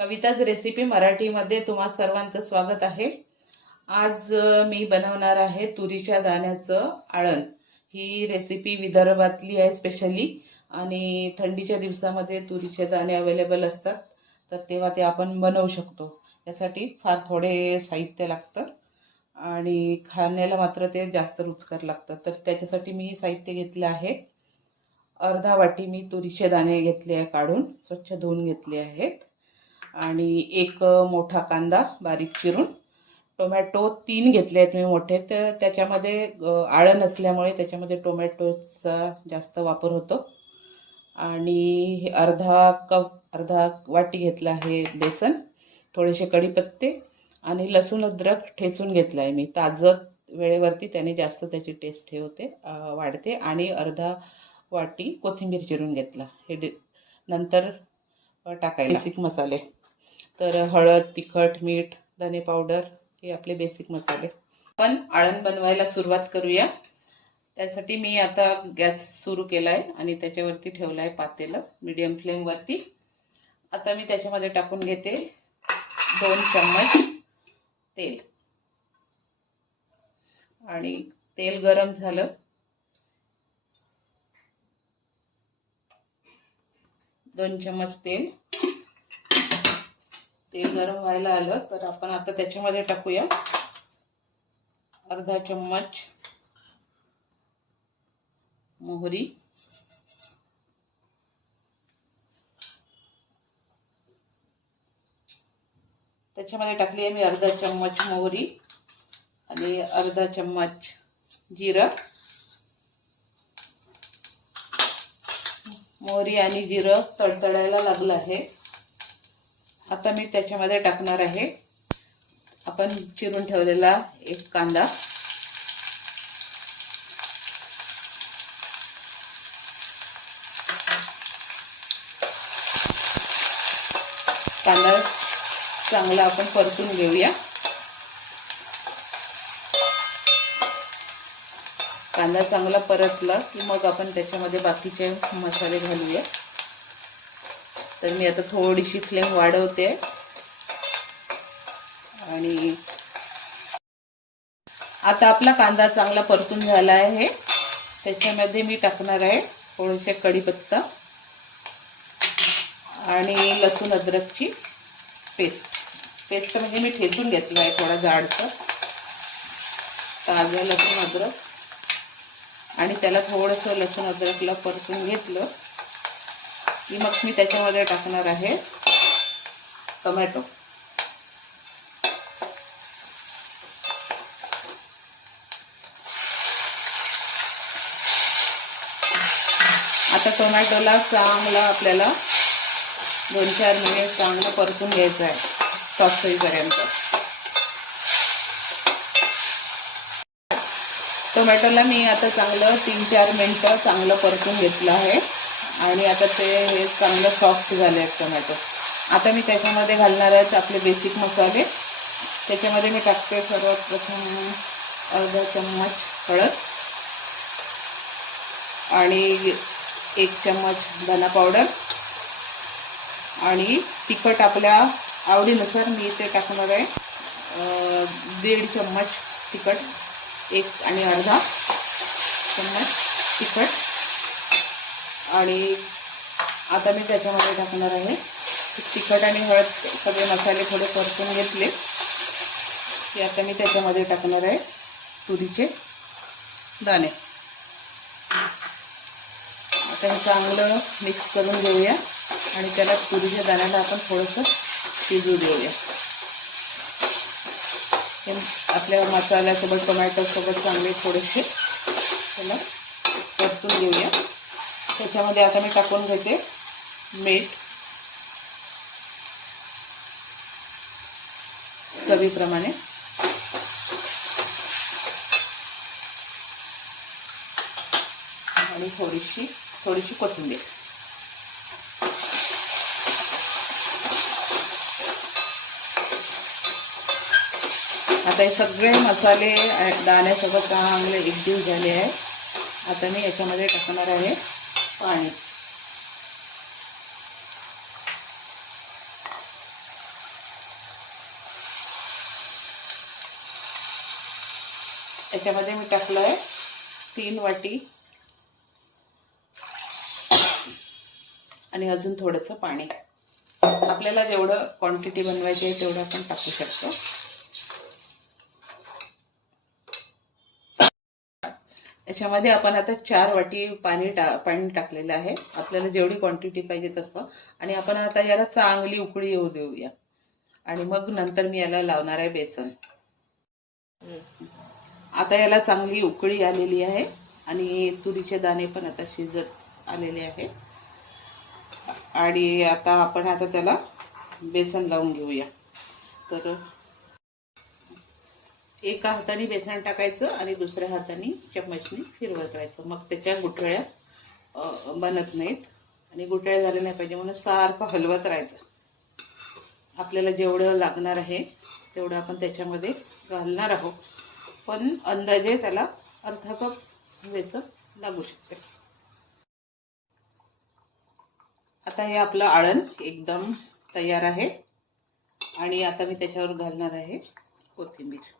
Kavita's recipe मराठीमध्ये तुम्हा सर्वांचं स्वागत आहे। आज मी बनवणार आहे तुरीच्या दाण्याचं आळण। ही रेसिपी विदर्भातली आहे स्पेशली, आणि थंडीच्या दिवसामध्ये तुरीचे दाणे अवेलेबल असतात, तर तेव्हा ते आपण बनवू शकतो। यासाठी फार थोडे साहित्य लागतं आणि खाण्याला मात्र ते जास्त रुचकर लागतं। तर त्याच्यासाठी मी साहित्य घेतलं आहे। अर्धा वाटी मी तुरीचे दाणे घेतले आहे, काढून स्वच्छ धुवून घेतले आहेत। आणि एक मोठा कांदा बारीक चिरून, टोमॅटो 3 घेतले आहेत मी मोठे। तर त्याच्यामध्ये आळण असल्यामुळे त्याच्यामध्ये टोमॅटोचा जास्त वापर होतो। आणि अर्धा वाटी घेतला आहे बेसन, थोडेसे कढीपत्ते आणि लसूण अद्रक ठेचून घेतला आहे मी ताजं वेळेवरती, त्याने जास्त त्याची टेस्ट हे होते, वाढते। आणि अर्धा वाटी कोथिंबीर चिरून घेतला। हे नंतर टाकायला बेसिक मसाले, तर हळद, तिखट, मीठ, धने पावडर हे आपले बेसिक मसाले। आपण आळण बनवायला सुरुवात करूया। त्यासाठी मी आता गॅस सुरू केलाय आणि त्याच्यावरती ठेवलाय पातेलं मीडियम फ्लेम वरती। आता मी त्याच्यामध्ये टाकून घेते 2 चम्मच तेल। आणि तेल गरम झालं, 2 चम्मच तेल गरम व्हायला आलं तर आपण आता त्याच्यामध्ये टाकूया अर्धा चम्मच मोहरी, त्याच्यामध्ये टाकली आहे मी अर्धा चम्मच मोहरी आणि अर्धा चम्मच जिरं। मोहरी आणि जिरं तडतडायला लागलं आहे। आता मी त्याच्यामध्ये टाकणार आहे आपण चिरून ठेवलेला एक कांदा। कांदा चांगला आपण परतून घेऊया। कांदा चांगला परतला की मग आपण त्याच्यामध्ये बाकीचे मसाले घालूया। तर मी आता थोडीशी फ्लेम वाढवते आणि आता आपला कांदा चांगला परतून झाला आहे। त्याच्यामध्ये मी टाकणार आहे थोडेसे कढीपत्ता आणि लसूण अद्रकची पेस्ट म्हणजे मी ठेचून घेतला आहे थोडा जाडसर ताजा लसूण अद्रक। आणि त्याला थोडंसं लसूण अद्रकला परतून घेतलं की मग मी त्याच्यामध्ये टाकणार आहे टोमॅटो। आता टोमॅटोला चांगला आपल्याला 2-4 मिनिट चांगलं परतून घ्यायचं आहे सॉफ्ट होईपर्यंत। टोमॅटोला मी आता चांगलं 3-4 मिनिटं चांगलं परतून घेतलं आहे आणि आता ते हे चांगलं सॉफ्ट झाले आहेत टोमॅटो। आता मी त्याच्यामध्ये घालणार आहेत आपले बेसिक मसाले। त्याच्यामध्ये मी टाकते सर्वात प्रथम अर्धा चम्मच हळद आणि 1 चम्मच धना पावडर आणि तिखट आपल्या आवडीनुसार मी ते टाकणार आहे 1.5 चम्मच तिखट, 1 आणि अर्धा चम्मच तिखट। आणि आता मी त्याच्यामध्ये टाकणार आहे तिखट आणि हळद सगळे मसाले थोडे परतून घेतले की आता मी त्याच्यामध्ये टाकणार आहे तुरीचे दाणे। आता हे चांगलं मिक्स करून घेऊया आणि त्याला तुरीच्या दाण्याला आपण थोडंसं शिजू देऊया। आपल्या मसाल्यासोबत टोमॅटोसोबत चांगले थोडेसे त्याला परतून घेऊया। त्याच्यामध्ये आता मी टाकून घेते मीठ चवीप्रमाणे आणि थोडीशी कोथिंबीर। आता हे सगळे मसाले दाण्यासोबत चांगले एकजीव झाले आहे। आता मी याच्यामध्ये टाकणार आहे पाणी। याच्यामध्ये मी टाकलं आहे 3 वाटी आणि अजून थोडंसं पाणी. आपल्याला जेवढं क्वांटिटी बनवायची आहे तेवढं आपण टाकू शकतो. याच्यामध्ये आपण आता 4 वाटी पाणी टाकलेलं आहे. आपल्याला जेवढी क्वांटिटी पाहिजे तसं. आणि आपण आता याला चांगली उकळी येऊ देऊया आणि मग नंतर मी याला लावणार आहे बेसन. आता याला चांगली उकळी आलेली आहे आणि तुरीचे दाणे पण आता शिजत आलेले आहे. आणि आता आपण त्याला बेसन लावून घेऊया. तर एका हाताने बेसन टाकायचं आणि दुसऱ्या हाताने चमचने फिरवत राहायचं. मग त्याच्या गुठळ्या बनत नाहीत आणि गुठळ्या झाल्या नाही पाहिजे म्हणून सारखं हलवत राहायचं. आपल्याला जेवढं लागणार आहे तेवढं आपण त्याच्यामध्ये घालणार आहोत, पण अंदाजे त्याला अर्धा कप बेसन लागू शकते. आता हे आपलं आळण एकदम तयार आहे आणि आता मी त्याच्यावर घालणार आहे कोथिंबीर.